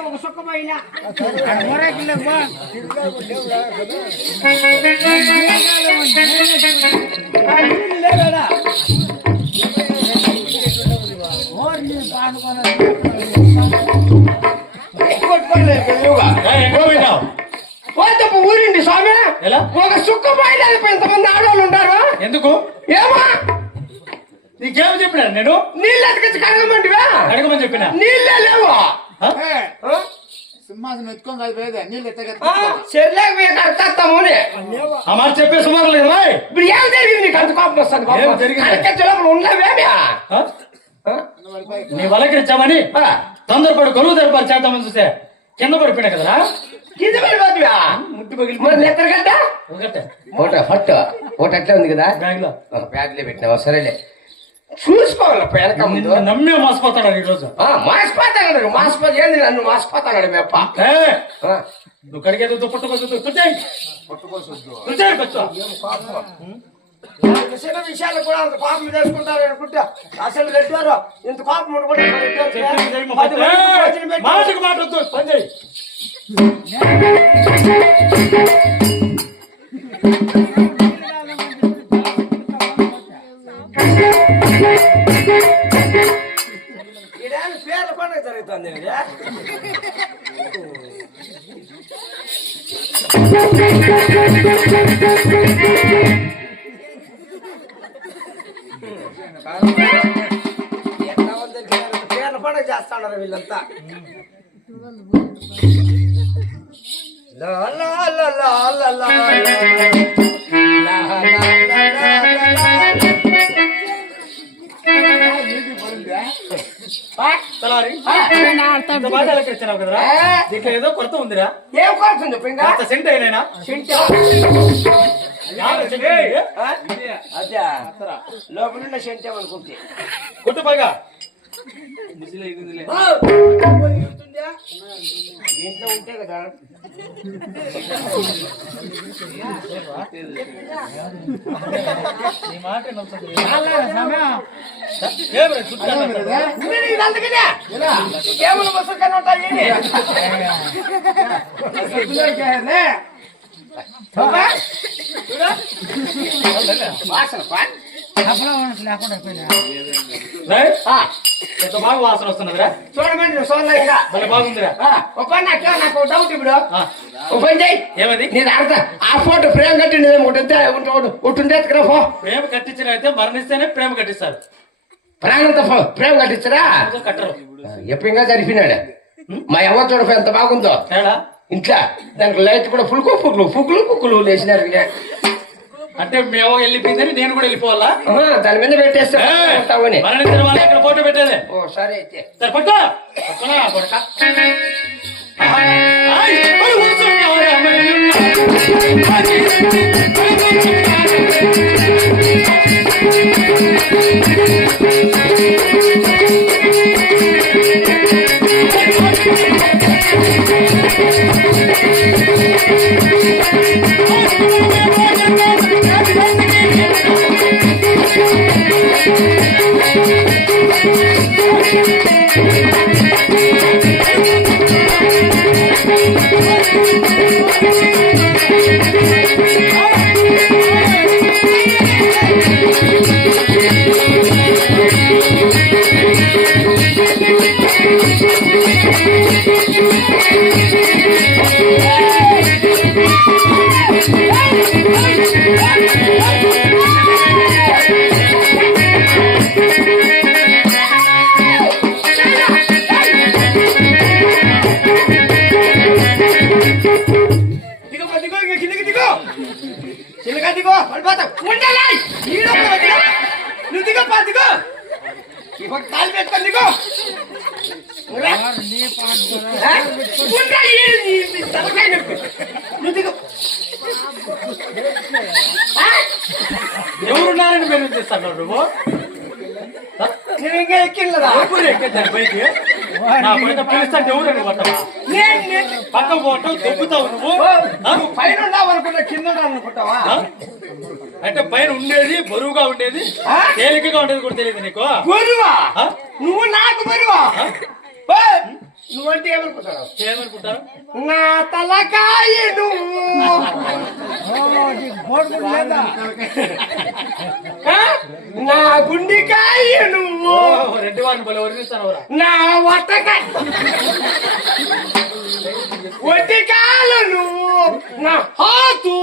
ఒక సుక్క పోయినా ఊరిండి స్వామి ఒక సుక్క పోయినా ఇంతమంది ఆడవాళ్ళు ఉంటారు ఎందుకు ఏమా నీకేమో చెప్పినా నేను నీళ్ళు ఎత్తుకొచ్చి కడగమంటివా అడగమని చెప్పినా నీళ్ళే లేవు సింహాసనం ఎత్తుకొని కాదు పోయేది నీళ్ళు ఎత్తగస్తాము అమ్మారు చెప్పే సుమారు లేదు ఇప్పుడు ఏం జరిగింది నీకు అంత కోపం వస్తుంది లోపల ఉండవేమే నీ వలకరించామని తొందరపడి గొలువు తెరపారు చేద్దామని చూస్తే కింద పడిపోయినా కదరా కింద పడిపోతువా ముట్టి పగిలి ఎత్తగడ్డ ఫట్ ఒకటి అట్లే ఉంది కదా బ్యాగ్ లో పెట్టినావా సరేలే చూసుకోవాలి వెనక ముందు నమ్మే మోసపోతాడు ఈ రోజు మాసిపోతాడు మాసిపోతే ఏంది నన్ను మాసిపోతాడు మెప్ప నువ్వు కడిగేది పుట్టుకొచ్చు చిన్న విషయాలు కూడా అంత కోపం చేసుకుంటారు అనుకుంటా అసలు పెట్టారు ఇంత కోపం మాటకు మాట పని చేయి పేర్ల పండుగ జరుగుతుంది పేర్ల పండుగ చేస్తాడారు వీళ్ళంతా కదరా దీంట్లో ఏదో కొరత ఉందిరా ఏం కొరత ఉంది సెంట్ అయినా అదే లోపల సెంటే అనుకుంటే కొట్టు పైగా ఇంట్లో ఉంటే కదా ఏమన్నా బస్సు ఉంటాయి ఎంత బాగా వాసన వస్తున్నదిరా చూడమండి సోదరుగా బాగుందిరా నాకు డౌట్ ఇప్పుడు ఓపెన్ చేయి ఏమది నేను అర్థం ఆ ఫోటో ప్రేమ కట్టింది ఉంటుందే ఫో ప్రేమ కట్టించిన అయితే మరణిస్తేనే ప్రేమ కట్టిస్తారు ప్రాణంతో ప్రేమ కట్టించరా కట్టరు ఎప్పుడుగా జరిపినాడు మా ఎవరు చూడపో ఎంత బాగుందో ఇంట్లో దానికి లైట్ కూడా పుక్కులు లేచినారు అంటే మేము వెళ్ళిపోయిందని నేను కూడా వెళ్ళిపోవాలా దాని మీద పెట్టేస్తామని మరణించిన వాళ్ళు ఇక్కడ ఫోటో పెట్టేదే ఓ సరే అయితే సరే పట్టు Thank you. దిగో దిగో కిందకి దిగో చిన్నగా దిగో పడిపోతావు ఉండాలి నువ్వు దిగో దిగో ఇవ్వ కాలు పెట్టుకొని దిగో నువ్వు దిగో ఎవరున్నారని మీరు చేస్తాను నువ్వు నేను ఇంకా ఎక్కిందా ఎక్కేద్దాను పైకి నా పైన పిలుస్తాంటే ఎవరు పట్టవా పక్క పోవటం దొబ్బుతావు నువ్వు పైన ఉన్నావు అనుకుంటా కింద అనుకుంటావా అంటే పైన ఉండేది బరువుగా ఉండేది తేలికగా ఉండేది కూడా తెలియదు నీకు బరువా నువ్వు నాకు బరువా నువ్వంటే ఏమనుకుంటావు ఏమనుకుంటారు నా తలకాయ నా గుండెకాయ నువ్వు రెడ్డి వాడిని పోలే వర్ణిస్తాను నా వట్టకాయ ఒట్టికాలు నువ్వు నా హాతు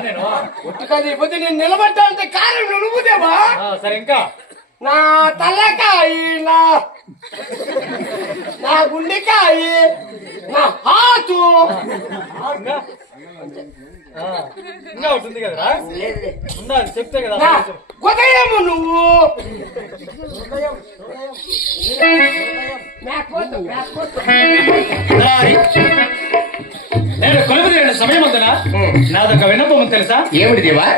నేను ఒట్టికాలు ఇవ్వదు నేను నిలబడ్డానంటే కాలం నువ్వుదేవా సరే ఇంకా నా తలకాయ నా గుండెకాయ నా హాతు ఇంకా ఉంటుంది కదరా ఉండాలి చెప్తే కదా ఉదయము నువ్వు నేను కొలుపు తీరిన సమయం ఉందనా నాదొక విన్నపం తెలుసా ఏమిటి దేవా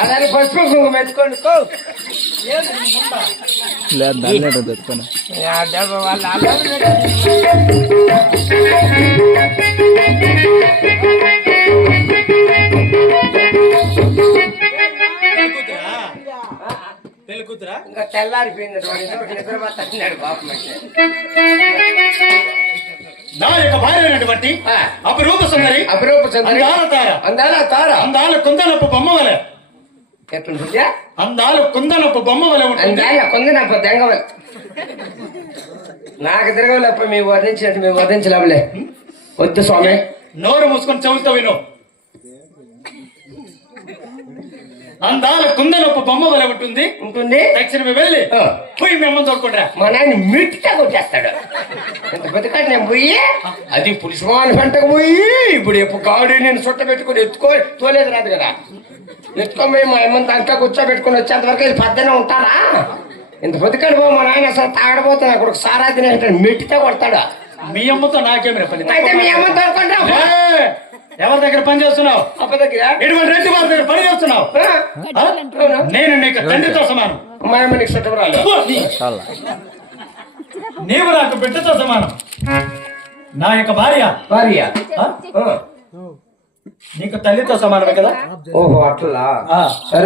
అలానే పసుపు కుంకుమ ఎత్తుకోండి తెలుగుతురా ఇంకా తెల్లారిపోయింది నిద్రపోతున్నాడు బాబు నా యొక్క భార్య అయినటువంటి అపరూప సుందరి అందాల తార అందాల కుందనప్పు బొమ్మ వలె ఎట్లుంటుందా అందాల కుందనప్పు బొమ్మ వలె ఉంటుంది అందాల కుందనప్పు దెంగవల్ నాకు తిరగలేప్ప మేము వర్ణించినట్టు మేము వర్ణించలేములే వద్దు స్వామి నోరు మూసుకొని చెవులతో విను అందాల కుందనప్పు బొమ్మ వలె ఉంటుంది తక్షణమే వెళ్ళి పోయి మీ అమ్మని తోడుకుంటా మా నాయన మిట్టిగా కొట్టేస్తాడు ఎంత బతికాడు నేను పోయి అది పురుషమాన పంటకు పోయి ఇప్పుడు ఎప్పుడు కాడు నేను చుట్ట పెట్టుకుని ఎత్తుకో తోలేదు రాదు కదా ఎత్తుకోపోయి మా అమ్మని దాంట్లో కూర్చోబెట్టుకుని వచ్చేంత వరకు ఇది పద్దనే ఉంటారా ఇంత బతికాడు పో మా నాయన అసలు తాగడపోతే అక్కడ ఒక సారా తినేటాడు మెట్టితో కొడతాడు మీ అమ్మతో నాకేమి పని అయితే మీ అమ్మని తోడుకుంటా ఎవరి దగ్గర పని చేస్తున్నావు అప్ప దగ్గర ఎటువంటి రెడ్డి వారి దగ్గర పని చేస్తున్నావు నేను నీకు తండ్రితో సమానం మా అమ్మ నీకు చుట్టరాలు నీవు నాకు బిడ్డతో సమానం నా యొక్క భార్య నీకు తల్లితో సమానమే కదా ఓహో అట్లా సరే